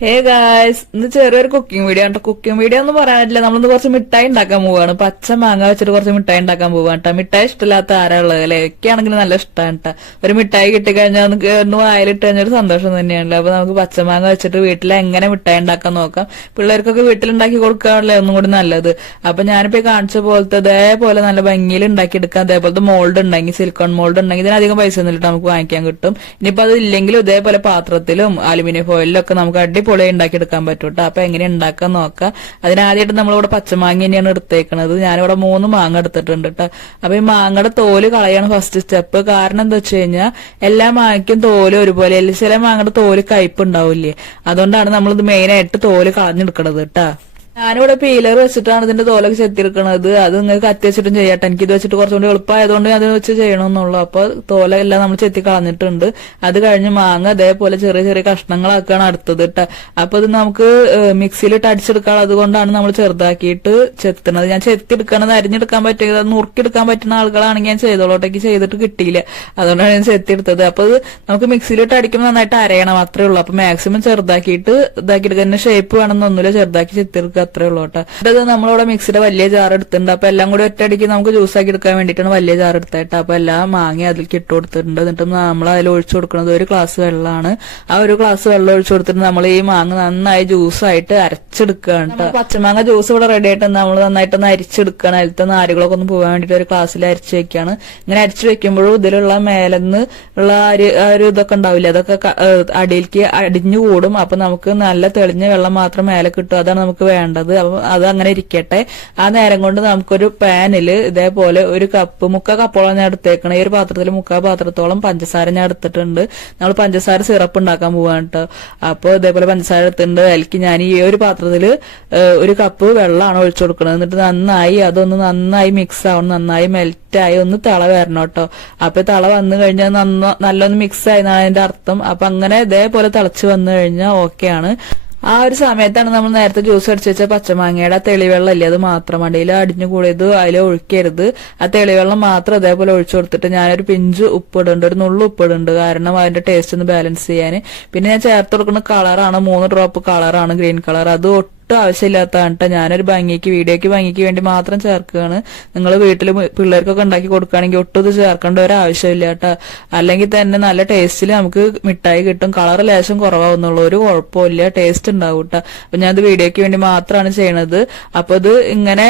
Hey guys, ഇന്ന് ചെറിയൊരു cooking video ആണ്. കുക്കിംഗ് വീഡിയോ ഒന്നും പറയാനില്ല. നമ്മളിന്ന് കുറച്ച് മിഠായി ഉണ്ടാക്കാൻ പോവാണ്. പച്ച മാങ്ങ വെച്ചിട്ട് കുറച്ച് മിഠായി ഉണ്ടാക്കാൻ പോവാണ് കേട്ടോ. മിഠായി ഇഷ്ടമില്ലാത്ത ആരാ ഉള്ളത് അല്ലെ? എനിക്കാണെങ്കിൽ നല്ല ഇഷ്ടമാണ് കേട്ടോ. ഒരു മിഠായി കിട്ടിക്കഴിഞ്ഞാൽ ഒന്ന് വായിലിട്ട് കഴിഞ്ഞാൽ ഒരു സന്തോഷം തന്നെയാണല്ലോ. അപ്പൊ നമുക്ക് പച്ചമാങ്ങ വെച്ചിട്ട് വീട്ടിൽ എങ്ങനെ മിഠായി ഉണ്ടാക്കാൻ നോക്കാം. പിള്ളേർക്കൊക്കെ വീട്ടിലുണ്ടാക്കി കൊടുക്കാനല്ലേ ഒന്നും കൂടി നല്ലത്. അപ്പൊ ഞാനിപ്പോ കാണിച്ച പോലത്തെ അതേപോലെ നല്ല ഭംഗിയിൽ ഉണ്ടാക്കിയെടുക്കാം. അതേപോലത്തെ മോൾഡ് ഉണ്ടെങ്കിൽ, സിലിക്കോൺ മോൾഡ് ഉണ്ടെങ്കിൽ ഇതിനധികം പൈസ ഒന്നും ഇട്ട് നമുക്ക് വാങ്ങിക്കാൻ കിട്ടും. ഇനിയിപ്പോ അത് ഇല്ലെങ്കിലും ഇതേപോലെ പാത്രത്തിലും അലുമിനിയം ഫോയിലും ഒക്കെ നമുക്ക് അടിപൊളി ഉണ്ടാക്കിയെടുക്കാൻ പറ്റും കേട്ടോ. അപ്പൊ എങ്ങനെ ഉണ്ടാക്കാൻ നോക്കാം. അതിനാദ്യമായിട്ട് നമ്മളിവിടെ പച്ചമാങ്ങ തന്നെയാണ് എടുത്തേക്കണത്. ഞാനിവിടെ 3 മാങ്ങ എടുത്തിട്ടുണ്ട് കേട്ടോ. അപ്പൊ ഈ മാങ്ങയുടെ തോല് കളയാണ് ഫസ്റ്റ് സ്റ്റെപ്പ്. കാരണം എന്താ വെച്ച് കഴിഞ്ഞാൽ എല്ലാ മാങ്ങയ്ക്കും തോല് ഒരുപോലെ, ചില മാങ്ങയുടെ തോല് കയ്പ് ഉണ്ടാവില്ലേ. അതുകൊണ്ടാണ് നമ്മളിത് മെയിനായിട്ട് തോല് കളഞ്ഞെടുക്കണത് കേട്ടോ. ഞാനിവിടെ പീലർ വെച്ചിട്ടാണ് ഇതിന്റെ തോലൊക്കെ ചെത്തിയെടുക്കണത്. അത് നിങ്ങൾക്ക് കത്തി വെച്ചിട്ടും ചെയ്യട്ടെ. എനിക്ക് ഇത് വെച്ചിട്ട് കുറച്ചുകൂടി എളുപ്പമായതുകൊണ്ട് അത് വെച്ച് ചെയ്യണമെന്നുള്ളൂ. അപ്പൊ തോലെല്ലാം നമ്മൾ ചെത്തി കളഞ്ഞിട്ടുണ്ട്. അത് കഴിഞ്ഞ് മാങ്ങ അതേപോലെ ചെറിയ ചെറിയ കഷ്ണങ്ങളാക്കാണ് അടുത്തത് കേട്ടോ. അപ്പൊ ഇത് നമുക്ക് മിക്സിയിലിട്ട് അടിച്ചെടുക്കാം. അതുകൊണ്ടാണ് നമ്മൾ ചെറുതാക്കിയിട്ട് ചെത്തുന്നത്. ഞാൻ ചെത്തിയെടുക്കണത് അരിഞ്ഞെടുക്കാൻ പറ്റിയത് നുറുക്കിയെടുക്കാൻ പറ്റുന്ന ആളുകളാണെങ്കിൽ ഞാൻ ചെയ്തോളോട്ടേക്ക് ചെയ്തിട്ട് കിട്ടിയില്ല. അതുകൊണ്ടാണ് ഞാൻ ചെത്തിയെടുത്തത്. അപ്പൊ ഇത് നമുക്ക് മിക്സിയിലിട്ട് അടിക്കുമ്പോൾ നന്നായിട്ട് അരയണം, അത്രേ ഉള്ളൂ. അപ്പൊ മാക്സിമം ചെറുതാക്കിയിട്ട് ഇതാക്കിയെടുക്കുക. ഷേപ്പ് വേണമെന്നൊന്നുമില്ല, ചെറുതാക്കി ചെത്തിയെടുക്കുക, അത്രേ ഉള്ളൂ കേട്ടോ. അത് നമ്മളിവിടെ മിക്സിയുടെ വലിയ ജാർ എടുത്തിട്ടുണ്ട്. അപ്പൊ എല്ലാം കൂടി ഒറ്റയടിക്ക് നമുക്ക് ജ്യൂസ് ആക്കി എടുക്കാൻ വേണ്ടിയിട്ടാണ് വലിയ ജാർ എടുത്തായിട്ട്. അപ്പൊ എല്ലാം മാങ്ങ അതിലേക്ക് ഇട്ട് കൊടുത്തിട്ടുണ്ട്. എന്നിട്ട് നമ്മൾ അതിൽ ഒഴിച്ചു കൊടുക്കുന്നത് 1 ഗ്ലാസ് വെള്ളമാണ്. ആ 1 ഗ്ലാസ് വെള്ളം ഒഴിച്ചു കൊടുത്തിട്ട് നമ്മൾ ഈ മാങ്ങ നന്നായി ജ്യൂസായിട്ട് അരച്ചെടുക്കുകയാണ് കേട്ടോ. പച്ചമാങ്ങ ജ്യൂസ് ഇവിടെ റെഡി ആയിട്ട് നമ്മൾ നന്നായിട്ടൊന്ന് അരിച്ചെടുക്കുകയാണ്. അതിലത്തെ നാരുകളൊക്കെ ഒന്ന് പോകാൻ വേണ്ടിയിട്ട് ഒരു ഗ്ലാസ്സിൽ അരിച്ചു വെക്കുകയാണ്. ഇങ്ങനെ അരിച്ചു വെക്കുമ്പോഴും ഇതിലുള്ള മേലെന്ന് ഉള്ള ഒരു ഇതൊക്കെ ഉണ്ടാവില്ല, അതൊക്കെ അടിയിലേക്ക് അടിഞ്ഞു കൂടും. അപ്പൊ നമുക്ക് നല്ല തെളിഞ്ഞ വെള്ളം മാത്രം മേലെ കിട്ടും. അതാണ് നമുക്ക് വേണ്ടത്. അപ്പൊ അത് അങ്ങനെ ഇരിക്കട്ടെ. ആ നേരം കൊണ്ട് നമുക്കൊരു പാനിൽ ഇതേപോലെ 1 കപ്പ്, 3/4 കപ്പോളം ഞാൻ എടുത്തേക്കണം. ഈ ഒരു പാത്രത്തിൽ 3/4 പാത്രത്തോളം പഞ്ചസാര ഞാൻ എടുത്തിട്ടുണ്ട്. നമ്മൾ പഞ്ചസാര സിറപ്പ് ഉണ്ടാക്കാൻ പോവാണ് കേട്ടോ. അപ്പൊ ഇതേപോലെ പഞ്ചസാര എടുത്തിട്ടുണ്ട്. അതിലേക്ക് ഞാൻ ഈ ഒരു പാത്രത്തിൽ 1 കപ്പ് വെള്ളമാണ് ഒഴിച്ചു കൊടുക്കുന്നത്. എന്നിട്ട് അതൊന്ന് നന്നായി മിക്സ് ആവണം, നന്നായി മെൽറ്റായി ഒന്ന് തിള വരണം കേട്ടോ. അപ്പൊ തിള വന്നു കഴിഞ്ഞാൽ നല്ലൊന്ന് മിക്സ് ആയി എന്നാണ് അതിന്റെ അർത്ഥം. അപ്പൊ അങ്ങനെ ഇതേപോലെ തിളച്ച് വന്നു കഴിഞ്ഞാൽ ഓക്കെയാണ്. ആ ഒരു സമയത്താണ് നമ്മൾ നേരത്തെ ജ്യൂസ് അടിച്ചു വെച്ച പച്ചമാങ്ങയുടെ തെളിവെള്ളം ഇല്ലേ, അത് മാത്രം അടിയിൽ അടിഞ്ഞു കൂടിയത് അതിൽ ഒഴിക്കരുത്. ആ തെളിവെള്ളം മാത്രം അതേപോലെ ഒഴിച്ചു കൊടുത്തിട്ട് ഞാനൊരു പിഞ്ച് ഉപ്പിടുന്നുണ്ട്, ഒരു നുള്ളു ഉപ്പിടുന്നുണ്ട്. കാരണം അതിന്റെ ടേസ്റ്റ് ഒന്ന് ബാലൻസ് ചെയ്യാൻ. പിന്നെ ഞാൻ ചേർത്ത് കൊടുക്കുന്ന കളറാണ് 3 ഡ്രോപ്പ് കളറാണ്, ഗ്രീൻ കളർ. അത് ഒട്ടും ആവശ്യമില്ലാത്തതാണ് കേട്ടോ. ഞാനൊരു വീഡിയോക്ക് ഭംഗിക്ക് വേണ്ടി മാത്രം ചേർക്കുകയാണ്. നിങ്ങൾ വീട്ടിൽ പിള്ളേർക്കൊക്കെ ഉണ്ടാക്കി കൊടുക്കുകയാണെങ്കിൽ ഒട്ടും ഇത് ചേർക്കേണ്ട ഒരു ആവശ്യമില്ല കേട്ടോ. അല്ലെങ്കിൽ തന്നെ നല്ല ടേസ്റ്റിൽ നമുക്ക് മിഠായി കിട്ടും. കളർ ലേശം കുറവാകുന്നുള്ളൂ, ഒരു കുഴപ്പമില്ല, ടേസ്റ്റ് ഉണ്ടാവും കേട്ടോ. അപ്പൊ ഞാനത് വീഡിയോക്ക് വേണ്ടി മാത്രമാണ് ചെയ്യണത്. അപ്പൊ ഇത് ഇങ്ങനെ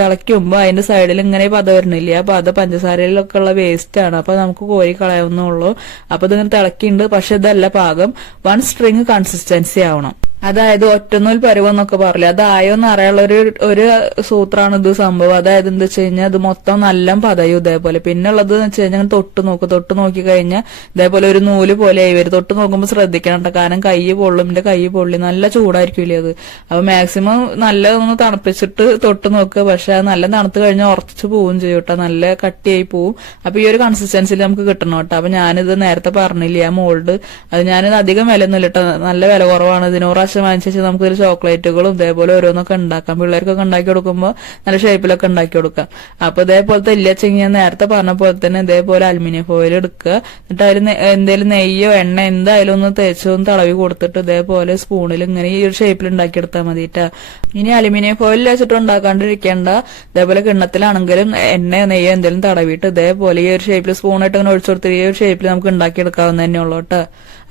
തിളയ്ക്കുമ്പോ അതിന്റെ സൈഡിൽ ഇങ്ങനെ പത വരണില്ല. അപ്പൊ അത് പഞ്ചസാരയിലൊക്കെ ഉള്ള വേസ്റ്റ് ആണ്. അപ്പൊ നമുക്ക് കോരി കളയാവുന്നുള്ളൂ. അപ്പൊ ഇതിങ്ങനെ തിളക്കിണ്ട്. പക്ഷെ ഇതല്ല പാകം, 1 സ്ട്രിങ് കൺസിസ്റ്റൻസി ആവണം. അതായത് ഒറ്റനൂൽ പരുവെന്നൊക്കെ പറയില്ല, അതായോന്ന് അറിയാനുള്ള ഒരു സൂത്രമാണ് ഇത് സംഭവം. അതായത് എന്താ വെച്ച് കഴിഞ്ഞാൽ ഇത് മൊത്തം നല്ല പതയും ഇതേപോലെ. പിന്നെ ഉള്ളത് എന്ന് വെച്ച് കഴിഞ്ഞാൽ തൊട്ട് നോക്കി കഴിഞ്ഞാൽ ഇതേപോലെ ഒരു നൂല് പോലെ ആയി വരും. തൊട്ട് നോക്കുമ്പോൾ ശ്രദ്ധിക്കണം കേട്ടോ. കാരണം കൈ പൊള്ളും, എന്റെ കൈ പൊള്ളി, നല്ല ചൂടായിരിക്കില്ലേ അത്. അപ്പൊ മാക്സിമം നല്ല ഒന്ന് തണുപ്പിച്ചിട്ട് തൊട്ട് നോക്കുക. പക്ഷെ അത് നല്ല തണുത്ത് കഴിഞ്ഞാൽ ഉറച്ചു പോവും ചെയ്യും കേട്ടോ, നല്ല കട്ടിയായി പോവും. അപ്പൊ ഈ ഒരു കൺസിസ്റ്റൻസിൽ നമുക്ക് കിട്ടണം കേട്ടോ. അപ്പൊ ഞാനിത് നേരത്തെ പറഞ്ഞില്ലേ ആ മോൾഡ്, അത് ഞാനിത് അധികം വില ഒന്നും ഇല്ല കേട്ടോ, നല്ല വില കുറവാണ്. ഇതിന് വാങ്ങിച്ചു നമുക്ക് ഇതിൽ ചോക്ലേറ്റുകളും ഇതേപോലെ ഓരോന്നൊക്കെ ഉണ്ടാക്കാം. പിള്ളേർക്കൊക്കെ ഉണ്ടാക്കി കൊടുക്കുമ്പോൾ നല്ല ഷേപ്പിലൊക്കെ ഉണ്ടാക്കി കൊടുക്കാം. അപ്പൊ ഇതേപോലത്തെ ഇല്ലച്ചെങ്കിൽ ഞാൻ നേരത്തെ പറഞ്ഞ പോലെ തന്നെ ഇതേപോലെ അലുമിനിയം ഫോയിൽ എടുക്കുക. എന്നിട്ട് അതിൽ എന്തെങ്കിലും നെയ്യോ എണ്ണ എന്തായാലും ഒന്ന് തേച്ചൊന്ന് തളവി കൊടുത്തിട്ട് ഇതേപോലെ സ്പൂണിൽ ഇങ്ങനെ ഈ ഒരു ഷേപ്പിൽ ഉണ്ടാക്കിയെടുത്താൽ മതിട്ടാ. ഇനി അലുമിനിയം ഫോയിൽ വെച്ചിട്ട് ഉണ്ടാക്കാണ്ടിരിക്കേണ്ട. ഇതേപോലെ കിണ്ണത്തിലാണെങ്കിലും എണ്ണയോ നെയ്യോ എന്തെങ്കിലും തടവിയിട്ട് ഇതേപോലെ ഈ ഒരു ഷേപ്പിൽ സ്പൂണായിട്ട് ഇങ്ങനെ ഒഴിച്ചു കൊടുത്തിട്ട് ഈ ഒരു ഷേപ്പിൽ നമുക്ക് ഉണ്ടാക്കിയെടുക്കാവുന്ന തന്നെ ഉള്ളൂ കേട്ടോ.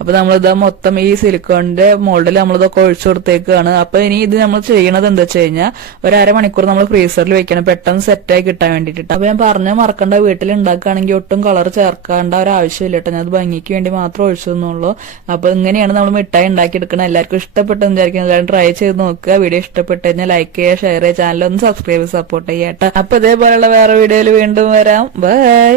അപ്പൊ നമ്മളിത് മൊത്തം ഈ സിലിക്കോണിന്റെ മോൾഡിൽ നമ്മളിതൊക്കെ ഒഴിച്ചു കൊടുത്തേക്കാണ്. അപ്പൊ ഇനി ഇത് നമ്മൾ ചെയ്യണത് എന്താ വെച്ച് കഴിഞ്ഞാൽ 1 അരമണിക്കൂർ നമ്മൾ ഫ്രീസറിൽ വെക്കണം, പെട്ടെന്ന് സെറ്റായി കിട്ടാൻ വേണ്ടിയിട്ട്. അപ്പൊ ഞാൻ മറക്കണ്ട, വീട്ടിൽ ഉണ്ടാക്കുകയാണെങ്കിൽ ഒട്ടും കളർ ചേർക്കേണ്ട ഒരു ആവശ്യമില്ല കേട്ടോ. ഞാൻ അത് ഭംഗിക്ക് വേണ്ടി മാത്രം ഒഴിച്ചു തന്നുള്ളൂ. അപ്പൊ ഇങ്ങനെയാണ് നമ്മൾ മിഠായി ഉണ്ടാക്കിയെടുക്കണം. എല്ലാവർക്കും ഇഷ്ടപ്പെട്ടെന്ന് വിചാരിക്കുന്നത്, എല്ലാവരും ട്രൈ ചെയ്ത് നോക്കുക. വീഡിയോ ഇഷ്ടപ്പെട്ട് കഴിഞ്ഞാൽ ലൈക്ക് ചെയ്യുക, ഷെയർ ചെയ്യുക, ചാനൽ ഒന്ന് സബ്സ്ക്രൈബ് സപ്പോർട്ട് ചെയ്യാം കേട്ടോ. അപ്പൊ ഇതേപോലെയുള്ള വേറെ വീഡിയോയിൽ വീണ്ടും വരാം. ബൈ.